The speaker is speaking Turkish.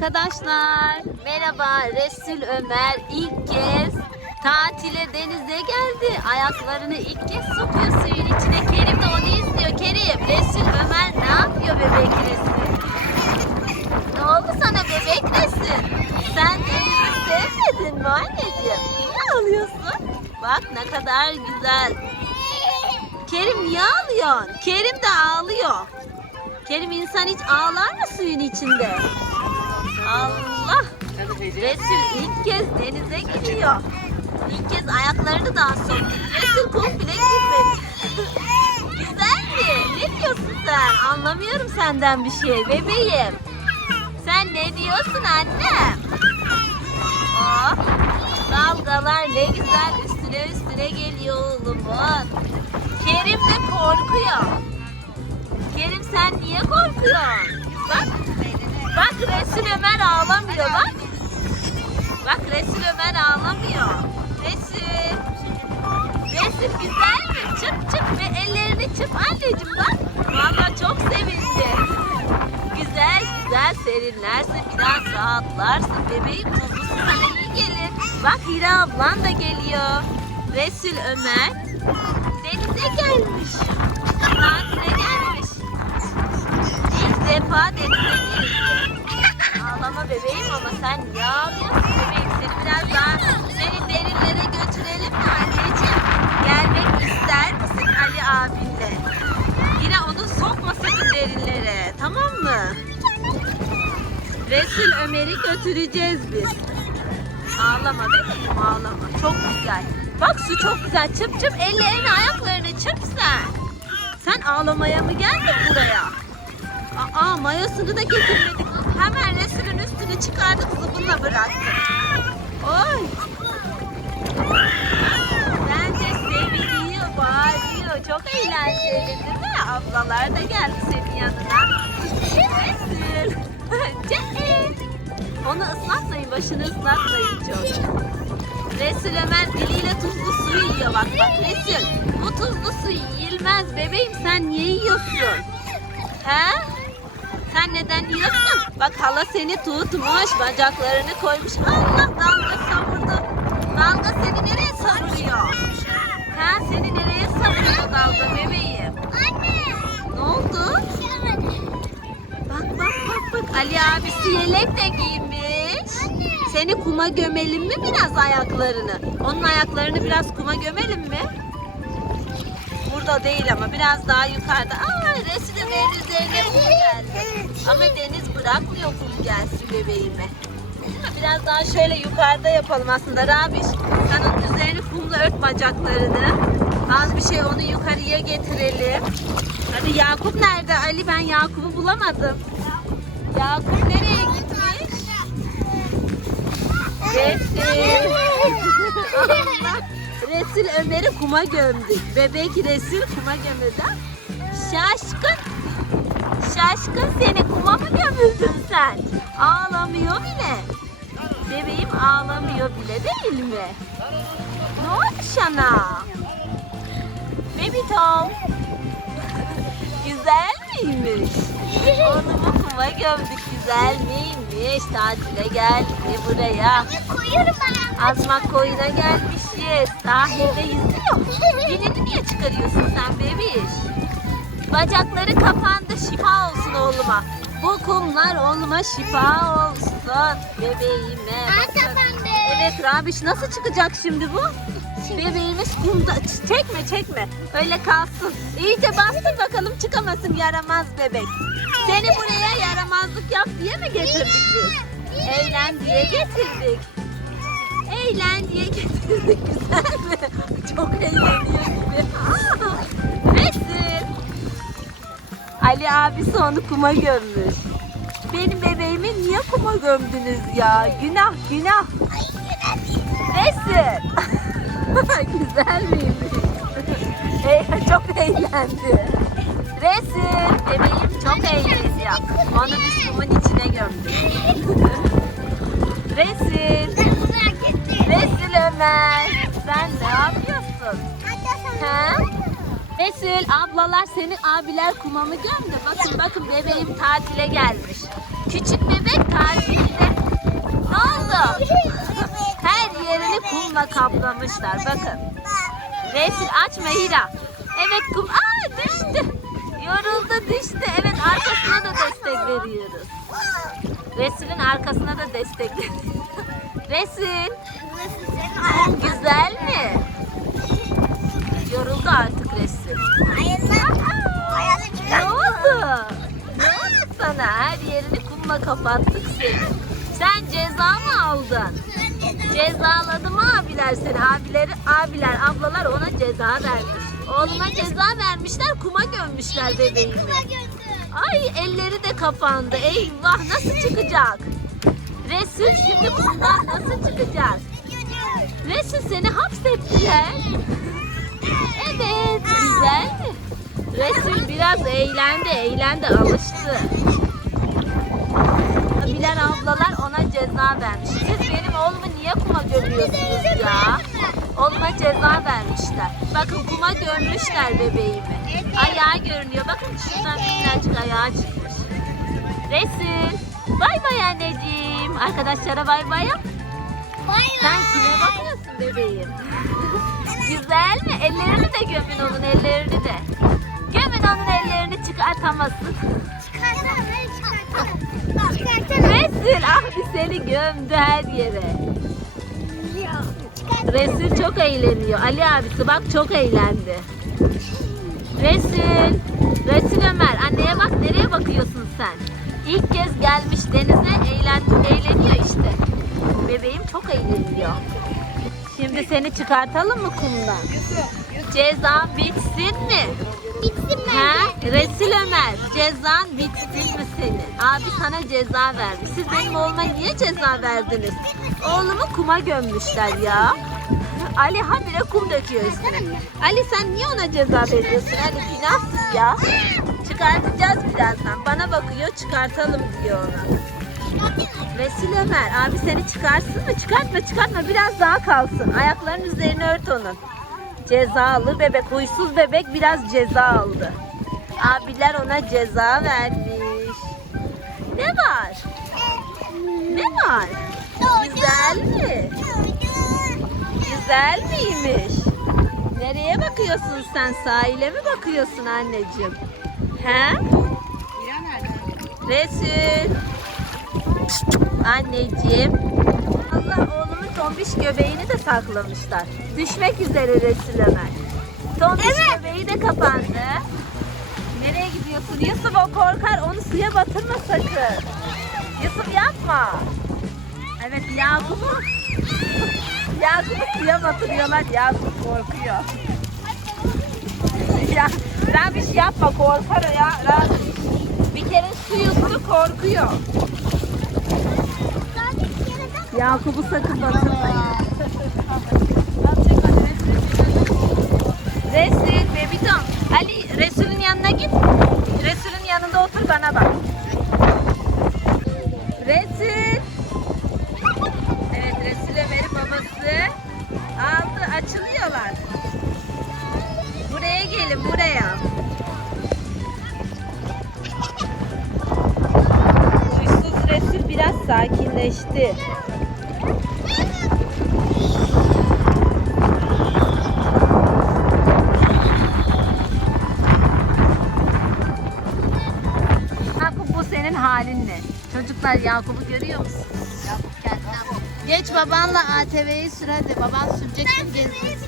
Arkadaşlar merhaba Resul Ömer ilk kez tatile denize geldi. Ayaklarını ilk kez sokuyor suyun içine. Kerim de onu izliyor. Kerim Resul Ömer ne yapıyor bebek Resul? Ne oldu sana bebek Resul? Sen denizi sevmedin mi anneciğim? Niye ağlıyorsun? Bak ne kadar güzel. Kerim niye ağlıyorsun? Kerim de ağlıyor. Kerim insan hiç ağlar mı suyun içinde? Allah! Resul ilk kez denize giriyor. İlk kez ayaklarını daha soktu. Resul kum bile girmedi. Güzel mi? Ne diyorsun sen? Anlamıyorum senden bir şey bebeğim. Sen ne diyorsun anne? Oh, dalgalar ne güzel üstüne üstüne geliyor oğlumun. Kerim de korkuyor. Kerim sen niye korkuyorsun? Bak. Bak Resul Ömer ağlamıyor bak. Bak Resul Ömer ağlamıyor. Resul. Resul güzel mi? Çıp çıp ve ellerini çıp anneciğim bak. Valla çok sevindi. Güzel güzel serinlersin biraz rahatlarsın. Bebeğim tuzlu sana iyi gelir. Bak Hira ablan da geliyor. Resul Ömer denize gelmiş. Tatile gelmiş. Sen niye ağlıyorsun bebeğim? Seni biraz daha seni derinlere götürelim mi anneciğim? Gelmek ister misin Ali abinle? Yine onu sokma sakın derinlere. Tamam mı? Resul Ömer'i götüreceğiz biz. Ağlama bebeğim ağlama. Çok güzel. Bak su çok güzel. Çıp çıp ellerini ayaklarını çırp sen. Sen ağlamaya mı geldin buraya? Aa mayasını da getirmedik. Hemen Resul'ün zıbınla bıraktık. Oy. Bence seviniyor, bağırıyor. Çok eğlenceli değil mi? Ablalar da geldi senin yanına. Resul. Cem. Onu ıslatmayın, başını ıslatmayın çok. Resul Ömer diliyle tuzlu suyu yiyor bak bak Resul. Bu tuzlu su yiyilmez bebeğim sen niye yiyorsun? He? Sen neden yiyorsun? Bak hala seni tutmuş, bacaklarını koymuş. Allah dalga savurdu. Dalga seni nereye savuruyor? Ha seni nereye savuruyor dalga bebeğim? Anne. Ne oldu? Bak bak bak bak Ali abisi yelek de giymiş. Seni kuma gömelim mi biraz ayaklarını? Onun ayaklarını biraz kuma gömelim mi? Burada değil ama biraz daha yukarıda. Aa Resul Ömer'in üzerine kum geldi. Ama deniz bırakmıyor kum gelsin bebeğime. Biraz daha şöyle yukarıda yapalım aslında. Rabiş onun üzerini kumla ört bacaklarını. Az bir şey onu yukarıya getirelim. Hadi Yakup nerede? Ali ben Yakup'u bulamadım. Yakup nereye gitmiş? Resul. Resul Ömer'i kuma gömdük. Bebek Resul kuma gömüldü. Şaşkın. Şaşkın seni kuma mı gömüldün sen? Ağlamıyor bile. Bebeğim ağlamıyor bile değil mi? Ne oldu sana? Baby Tom. Güzel miymiş? Onumu kuma gömdük. Güzel miymiş? Tatile geldi buraya. Azmak koyuna gelmişiz. Sahilde yüzüyor. Dilini niye çıkarıyorsun sen bebiş? Bacakları kapandı. Şifa olsun oğluma. Bu kumlar oğluma şifa olsun. Bebeğime. Ben kapandı. Evet Rabiş nasıl çıkacak şimdi bu? Bebeğimiz kumda. Çekme çekme. Öyle kalsın. İyice bastır bakalım çıkamasın yaramaz bebek. Seni buraya yaramazlık yap diye mi getirdik biz? Eğlen diye getirdik. Eğlen diye getirdik. Güzel mi? Çok eğleniyor gibi. Resul. Ali abisi onu kuma gömmüş. Benim bebeğimi niye kuma gömdünüz ya? Günah günah. Resul. Güzel miymiş? Çok eğlendi. Resul. Bebeğim çok eğleniyor. Onu biz kumun içine gömdük. Ettim. Resul Ömer. Sen ne yapıyorsun? Ha? Resul ablalar senin abiler kumamı gömdü. Bakın bakın bebeğim tatile gelmiş. Küçük bebek tatilde kaplamışlar. Bakın. Resul açma Hira. Evet kum. Aa düştü. Yoruldu düştü. Evet arkasına da destek veriyoruz. Resul'ün arkasına da destek veriyoruz. Ayağın. güzel mi? Yoruldu artık. Ayağını Ne oldu? Ne oldu sana? Her yerini kumla kapattık seni. Sen ceza mı aldın? Cezaladı mı abiler seni? Abileri, abiler, ablalar ona ceza vermiş. Oğluna ceza vermişler, kuma gömmüşler bebeğimi. Ay elleri de kapandı. Eyvah nasıl çıkacak? Resul şimdi kumdan nasıl çıkacak? Resul seni hapsettiler. Evet, güzel mi? Resul biraz eğlendi, eğlendi, alıştı. Bakın kuma gömmüşler bebeğimi. Ayağı görünüyor. Bakın şuradan minnacık ayağı çıkmış. Resul. Bay bay anneciğim. Arkadaşlara bay bay yap. Bay Sen kime bakıyorsun bebeğim? Güzel mi? Ellerini de gömün onun ellerini de. Gömün onun ellerini beni çıkarsana. Çıkarsana. Resul abi seni gömdü her yere. Resul çok eğleniyor. Ali abisi bak çok eğlendi. Resul. Resul Ömer anneye bak nereye bakıyorsun sen? İlk kez gelmiş denize eğlen, eğleniyor işte. Bebeğim çok eğleniyor. Şimdi seni çıkartalım mı kumdan? Ceza bitsin mi? Bitsin mi? Ha? Resul Ömer cezan bitsin mi senin? Abi sana ceza vermiş. Siz benim oğluma niye ceza verdiniz? Oğlumu kuma gömmüşler ya. Ali habire kum döküyor üstüne. Ali sen niye ona ceza veriyorsun? Ali günahsız ya. Çıkartacağız birazdan. Bana bakıyor çıkartalım diyor ona. Resul Ömer abi seni çıkarsın mı? Çıkartma çıkartma biraz daha kalsın. Ayaklarının üzerine ört onun. Cezalı bebek, huysuz bebek biraz ceza aldı. Abiler ona ceza vermiş. Ne var? Ne var? Güzel mi? Güzel miymiş? Nereye bakıyorsun sen? Sahile mi bakıyorsun anneciğim? He? Resul. Anneciğim. Allah oğlumun tombiş göbeğini de saklamışlar. Düşmek üzere Resul Ömer. Tombiş göbeği de kapandı. Nereye gidiyorsun? Yusuf o korkar. Onu suya batırma sakın. Yusuf yapma. Evet Yakup'u Yakup'u suya batırıyorlar. Yakup korkuyor. ya Rabiş yapma korkar ya. Rabiş. Bir kere su yuttu korkuyor. Yakup'u sakın batırmayın. Resul, Bebitom. Ali, Resul'ün yanına git. Resul'ün yanında otur bana bak. Resul. Evet, Resul Ömer'in babası aldı. Açılıyorlar. Buraya gelin, buraya. Huysuz Resul biraz sakinleşti. Çocuklar Yakup'u görüyor musun? Yakup kendine Geç babanla ATV'yi sür hadi. Baban sürecek şimdi gezdirsin.